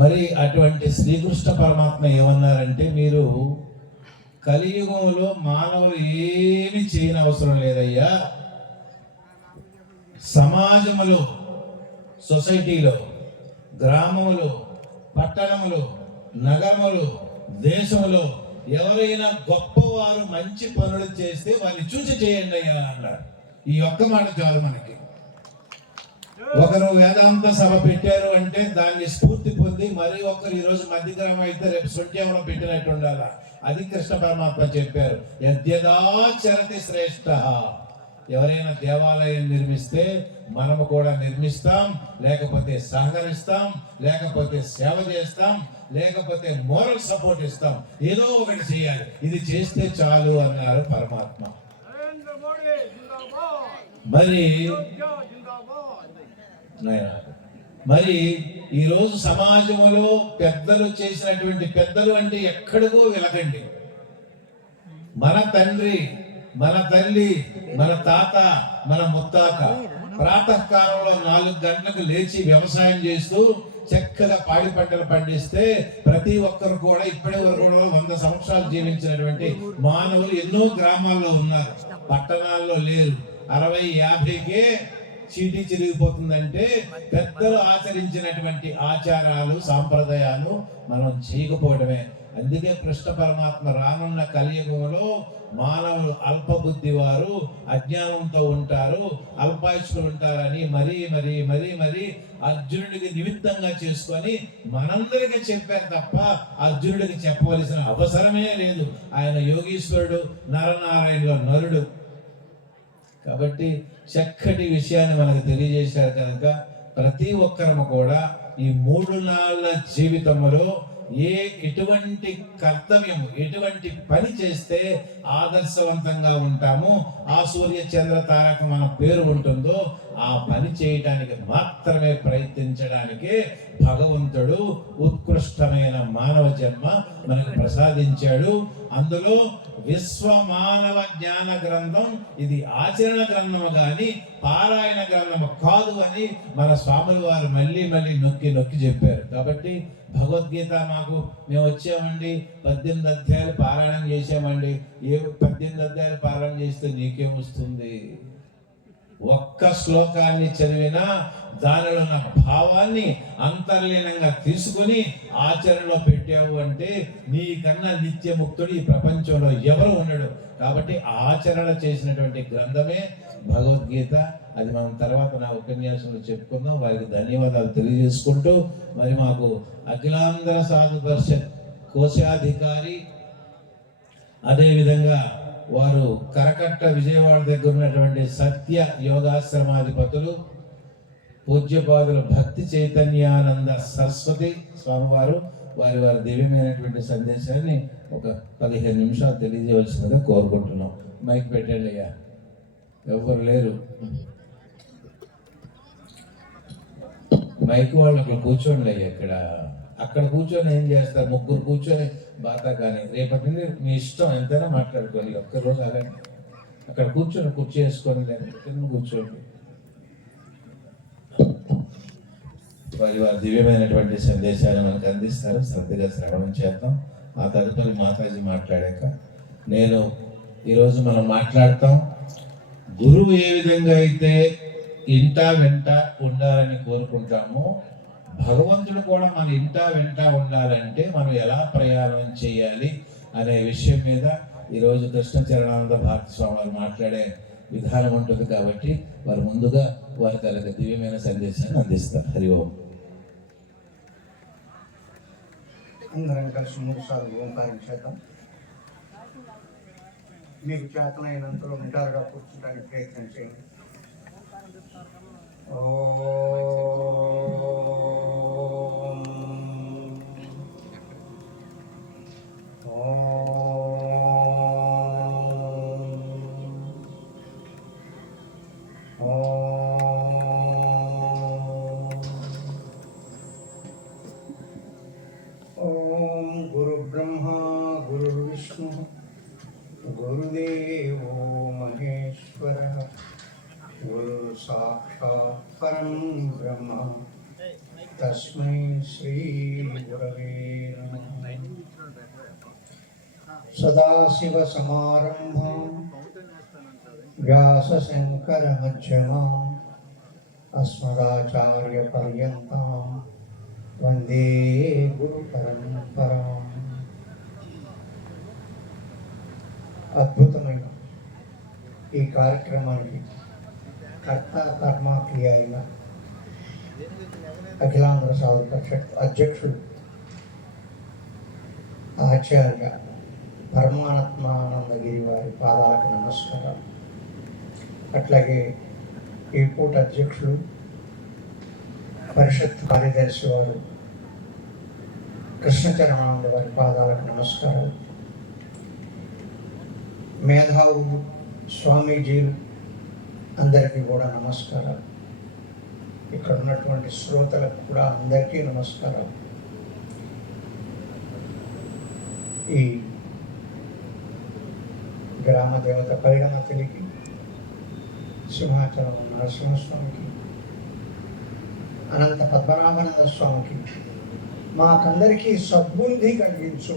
మరి అటువంటి శ్రీకృష్ణ పరమాత్మ ఏమన్నారంటే, మీరు కలియుగంలో మానవులు ఏమి చేయని అవసరం లేదయ్యా, సమాజములో, సొసైటీలో, గ్రామములు, పట్టణములు, నగరములు, దేశములో ఎవరైనా గొప్పవారు మంచి పనులు చేస్తే వారిని చూసి చేయండి అయ్యా అన్నారు. ఈ ఒక్క మాట చాలు మనకి. ఒకరు వేదాంత సభ పెట్టారు అంటే దాన్ని స్ఫూర్తి పొంది మరి ఒకరు ఈరోజు మధ్యగ్రామం అయితే రేపు సొంట్యంలో పెట్టినట్టు ఉండాలా. అది కృష్ణ పరమాత్మ చెప్పారు. యద్యదాచరతి శ్రేష్ఠ. ఎవరైనా దేవాలయం నిర్మిస్తే మనము కూడా నిర్మిస్తాం, లేకపోతే సహకరిస్తాం, లేకపోతే సేవ చేస్తాం, లేకపోతే మోరల్ సపోర్ట్ ఇస్తాం. ఏదో ఒకటి చేయాలి. ఇది చేస్తే చాలు అన్నారు పరమాత్మ. మరి ఈరోజు సమాజంలో పెద్దలు చేసినటువంటి, పెద్దలు అంటే ఎక్కడికో వెలగండి, మన తండ్రి, మన తల్లి, మన తాత, మన ముత్తాత ప్రాతకాలంలో 4 గంటలకు లేచి వ్యవసాయం చేస్తూ చక్కగా పాడి పంటలు పండిస్తే ప్రతి ఒక్కరు కూడా ఇప్పటి వరకు 100 సంవత్సరాలు జీవించినటువంటి మానవులు ఎన్నో గ్రామాల్లో ఉన్నారు, పట్టణాల్లో లేరు. 60-50కే చీటీ చిరిగిపోతుందంటే పెద్దలు ఆచరించినటువంటి ఆచారాలు, సాంప్రదాయాలు మనం చేయకపోవడమే. అందుకే కృష్ణ పరమాత్మ రానున్న కలియుగంలో మానవులు అల్పబుద్ధి వారు, అజ్ఞానంతో ఉంటారు, అల్పాయుష్కులు ఉంటారని మరీ మరీ మరీ మరీ అర్జునుడికి నిమిత్తంగా చేసుకొని మనందరికీ చెప్పారు తప్ప అర్జునుడికి చెప్పవలసిన అవసరమే లేదు. ఆయన యోగీశ్వరుడు, నరనారాయణుల నరుడు కాబట్టి చక్కటి విషయాన్ని మనకు తెలియజేశారు. కనుక ప్రతి ఒక్కరము కూడా ఈ 3 నాళ్ళ జీవితంలో ఎటువంటి కర్తవ్యము, ఎటువంటి పని చేస్తే ఆదర్శవంతంగా ఉంటాము, ఆ సూర్య చంద్ర తారక మన పేరు ఉంటుందో ఆ పని చేయడానికి మాత్రమే ప్రయత్నించడానికే భగవంతుడు ఉత్కృష్టమైన మానవ జన్మ మనకు ప్రసాదించాడు. అందులో విశ్వ మానవ జ్ఞాన గ్రంథం ఇది ఆచరణ గ్రంథము కానీ పారాయణ గ్రంథము కాదు అని మన స్వాముల వారు మళ్ళీ మళ్ళీ నొక్కి నొక్కి చెప్పారు. కాబట్టి భగవద్గీత మేము వచ్చామండి, 18 అధ్యాయాలు పారాయణం చేసామండి. 18 అధ్యాయాలు పారాయణ చేస్తే నీకేమొస్తుంది? ఒక్క శ్లోకాన్ని చదివినా దానిలో ఉన్న భావాన్ని అంతర్లీనంగా తీసుకుని ఆచరణలో పెట్టావు అంటే నీకన్నా నిత్యముక్తుడు ఈ ప్రపంచంలో ఎవరు ఉండడు. కాబట్టి ఆచరణ చేసినటువంటి గ్రంథమే భగవద్గీత. అది మనం తర్వాత నా ఉపన్యాసంలో చెప్పుకుందాం. వారికి ధన్యవాదాలు తెలియజేసుకుంటూ, మరి మాకు అఖిలాంధ్ర సాధు పరిషత్ కోశాధికారి, అదేవిధంగా వారు కరకట్ట విజయవాడ దగ్గర ఉన్నటువంటి సత్య యోగాశ్రమాధిపతులు పూజ్యపాదులు భక్తి చైతన్యానంద సరస్వతి స్వామివారు వారి దివ్యమైనటువంటి సందేశాన్ని ఒక 15 నిమిషాలు తెలియజేయవలసిందిగా కోరుకుంటున్నాం. మైక్ పెట్టండి అయ్యా, ఎవరు లేరు. మైక్ వాళ్ళు అక్కడ కూర్చోండి అయ్యా. అక్కడ కూర్చొని ఏం చేస్తారు? 3 కూర్చొని బాతా కానీ రేపటి నుండి మీ ఇష్టం ఎంతైనా మాట్లాడుకోవాలి. ఒక్కరోజు అలాగే అక్కడ కూర్చొని కుర్చీ వేసుకొని కింద కూర్చోండి. వారి దివ్యమైనటువంటి సందేశాన్ని మనకు అందిస్తారు. శ్రద్ధగా శ్రవణం చేద్దాం. ఆ తదుపరి మాతాజీ మాట్లాడాక ఈరోజు మనం మాట్లాడతాం. గురువు ఏ విధంగా అయితే ఇంట వెంట ఉండాలని కోరుకుంటామో భగవంతుడు కూడా మన ఇంట వెంట ఉండాలంటే మనం ఎలా ప్రయాణం చేయాలి అనే విషయం మీద ఈరోజు కృష్ణ చరణానంద భారతి స్వామి వారు మాట్లాడే విధానం ఉంటుంది. కాబట్టి వారు ముందుగా వారి తనకు దివ్యమైన సందేశాన్ని అందిస్తారు. హరి ఓం. అందరం కలిసి 3 సార్లు ఓంకారం చేద్దాం. మీకు చేతనైనంతలో నిటారుగా కూర్చోడానికి ప్రయత్నం చేయండి. गुरुदेवो महेश्वरः गुरु साक्षात् परं ब्रह्म తస్మై శ్రీ గురవే నమః. సదాశివసమారంభాం వ్యాసశంకరమధ్యమాం అస్మదాచార్యపర్యంతాం వందే గురుపరంపరాం. అద్భుతమైన ఈ కార్యక్రమానికి కర్త కర్మ క్రియ అయిన అఖిలాంధ్ర సాధు పరిషత్ అధ్యక్షుడు ఆచార్య పరమాత్మానందగిరి వారి పాదాలకు నమస్కారాలు. అట్లాగే ఈ పూట అధ్యక్షుడు పరిషత్ కార్యదర్శి వారు కృష్ణచరణానంద వారి పాదాలకు నమస్కారాలు. మేధావులు స్వామీజీలు అందరికీ కూడా నమస్కారాలు. ఇక్కడ ఉన్నటువంటి శ్రోతలకు కూడా అందరికీ నమస్కారాలు. ఈ గ్రామ దేవత పైడమ తెలికి సింహాచలం నరసింహస్వామికి అనంత పద్మనాభానంద స్వామికి మాకందరికీ సద్బుద్ధి కలిగించు